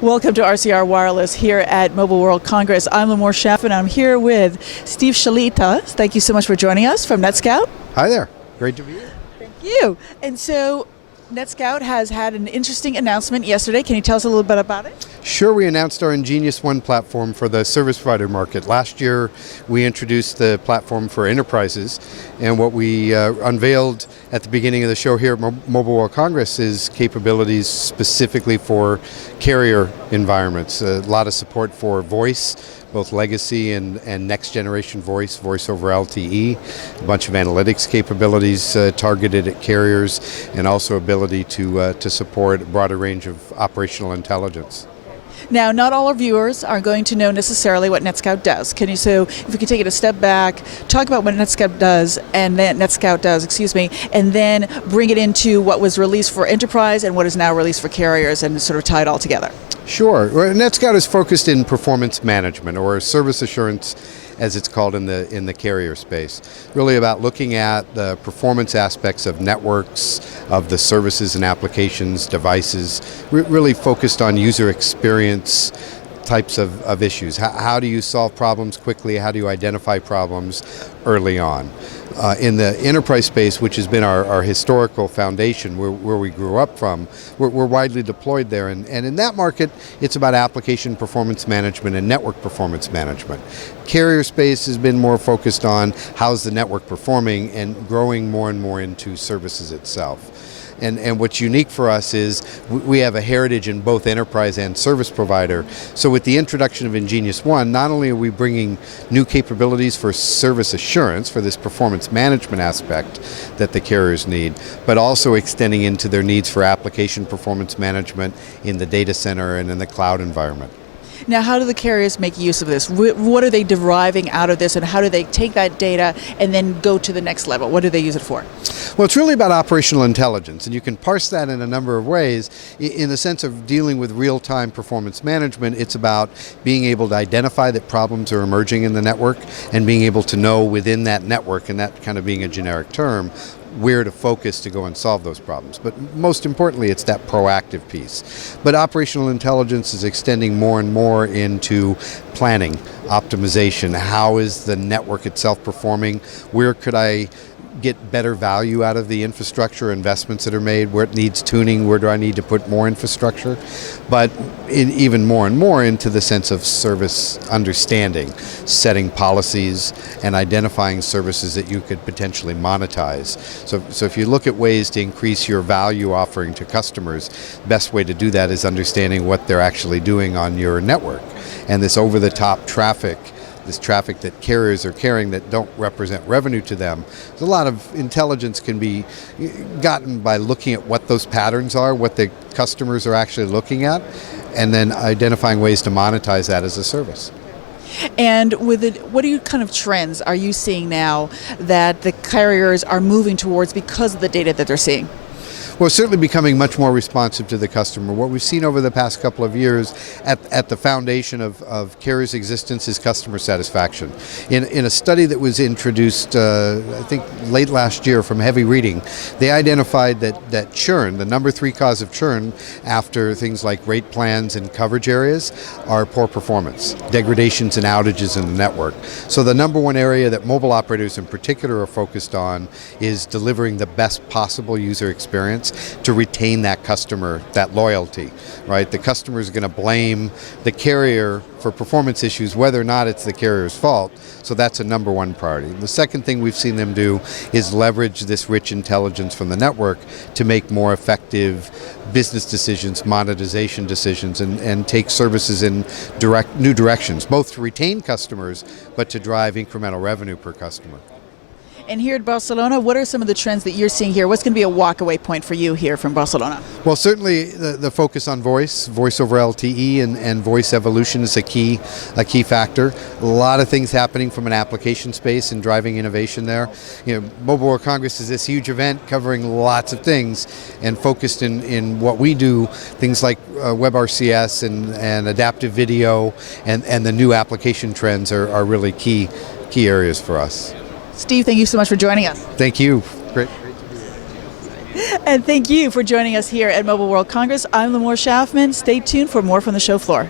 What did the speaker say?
Welcome to RCR Wireless here at Mobile World Congress. I'm Lamore Schaff and I'm here with Steve Shalita. Thank you so much for joining us from NetScout. Hi there. Great to be here. Thank you. And so NetScout has had an interesting announcement yesterday. Can you tell us a little bit about it? Sure, we announced our nGeniusONE platform for the service provider market. Last year, we introduced the platform for enterprises, and what we unveiled at the beginning of the show here at Mobile World Congress is capabilities specifically for carrier environments. A lot of support for voice, both legacy and next generation voice over LTE, a bunch of analytics capabilities targeted at carriers, and also ability to support a broader range of operational intelligence. Now, not all our viewers are going to know necessarily what NetScout does. If we could take it a step back, talk about what NetScout does, and then and then bring it into what was released for enterprise and what is now released for carriers, and sort of tie it all together. Sure. Well, NetScout is focused in performance management, or service assurance, as it's called in the carrier space. Really about looking at the performance aspects of networks, of the services and applications, devices, really focused on user experience types of issues. How do you solve problems quickly? How do you identify problems early on? In the enterprise space, which has been our historical foundation, where we grew up from, we're widely deployed there. And in that market, it's about application performance management and network performance management. Carrier space has been more focused on how's the network performing and growing more and more into services itself. And what's unique for us is we have a heritage in both enterprise and service provider. So with the introduction of nGeniusONE, not only are we bringing new capabilities for service assurance, for this performance management aspect that the carriers need, but also extending into their needs for application performance management in the data center and in the cloud environment. Now, how do the carriers make use of this? What are they deriving out of this, and how do they take that data and then go to the next level? What do they use it for? Well, it's really about operational intelligence, and you can parse that in a number of ways. In the sense of dealing with real-time performance management, it's about being able to identify that problems are emerging in the network and being able to know within that network, and that kind of being a generic term, where to focus to go and solve those problems. But most importantly, it's that proactive piece. But operational intelligence is extending more and more into planning, optimization. How is the network itself performing? Where could I get better value out of the infrastructure investments that are made? Where it needs tuning, where do I need to put more infrastructure? But even more and more into the sense of service understanding, setting policies and identifying services that you could potentially monetize. So if you look at ways to increase your value offering to customers, best way to do that is understanding what they're actually doing on your network. And this over-the-top traffic, this traffic that carriers are carrying that don't represent revenue to them. There's a lot of intelligence can be gotten by looking at what those patterns are, what the customers are actually looking at, and then identifying ways to monetize that as a service. And with it, what kind of trends are you seeing now that the carriers are moving towards because of the data that they're seeing? Well, certainly becoming much more responsive to the customer. What we've seen over the past couple of years at the foundation of carriers' existence is customer satisfaction. In a study that was introduced, I think late last year from Heavy Reading, they identified that churn, the number 3 cause of churn after things like rate plans and coverage areas, are poor performance, degradations and outages in the network. So the number 1 area that mobile operators in particular are focused on is delivering the best possible user experience to retain that customer, that loyalty, right? The customer is going to blame the carrier for performance issues, whether or not it's the carrier's fault. So that's a number 1 priority. The second thing we've seen them do is leverage this rich intelligence from the network to make more effective business decisions, monetization decisions, and take services in new directions, both to retain customers, but to drive incremental revenue per customer. And here at Barcelona, what are some of the trends that you're seeing here? What's going to be a walkaway point for you here from Barcelona? Well, certainly the focus on voice over LTE, and voice evolution is a key factor. A lot of things happening from an application space and driving innovation there. You know, Mobile World Congress is this huge event covering lots of things and focused in what we do, things like WebRCS and adaptive video and the new application trends are really key areas for us. Steve, thank you so much for joining us. Thank you. Great to be here. And thank you for joining us here at Mobile World Congress. I'm Lamore Schaffman. Stay tuned for more from the show floor.